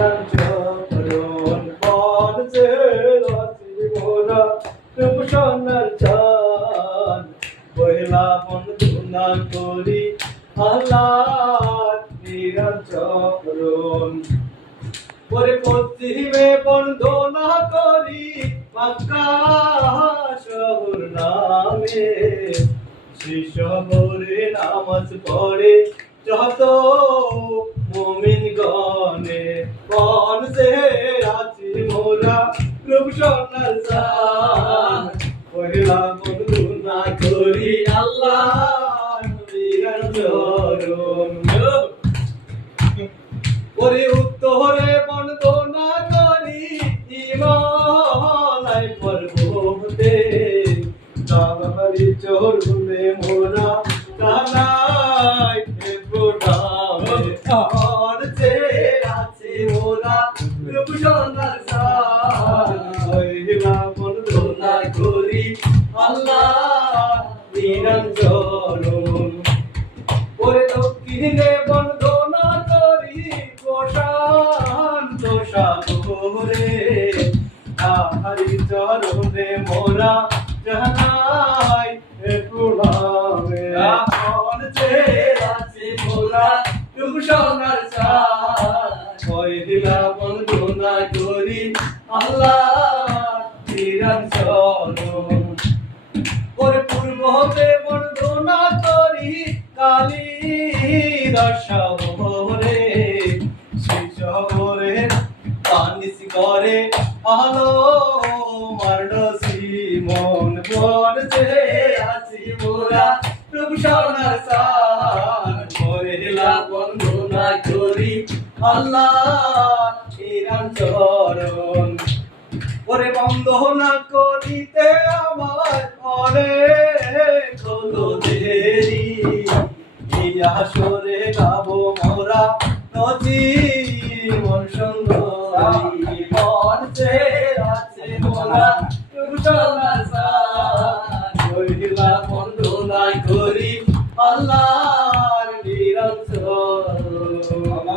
নিরঞ্জন বন যে রাশি মোরা রূপ সোনার চান পয়লা বন্দনা করি আল্লাহ নিরঞ্জন ওরে পশ্চিমে বন্দনা করি মক্কা শহর নামে শহরে নামাজ পড়ে যত মুমিন গণে কোন সে আছি মোরা রূপ সোনার চান পয়লা বন্দনা করি আল্লাহ নিরঞ্জন ওরে উত্তরে বন্দনা করি হিমালয় পর্বতে তাহারি চরণে মোরা কানাই প্রণামে কোন যে আছে মোরা রূপ সোনার চান পয়লা বন্দনা করি আল্লাহ নিরঞ্জন ওরে দক্ষিণে বন্দনা করি প্রশান্ত সাগরে তাহারি চরণে মোরা জানাই প্রণামে কোন যে আছে মোরা রূপ সোনার চান পয়লা বন্দনা করি আল্লাহ নিরঞ্জন ওরে পূর্ব হতে বন্দনা করি কালী দশাবরে সেই শহরে পানিস করে আলো মারণসি মন বন যে আছি মোরা রূপ সোনার চান পয়লা বন্দনা করি আল্লাহ নিরঞ্জন ওরে বন্দনা করিতে আমার অনেক হলো দেরি আসরে গাবো মোরা নদী মন সুন্দরী মন যে আছে মোরা রূপ সোনার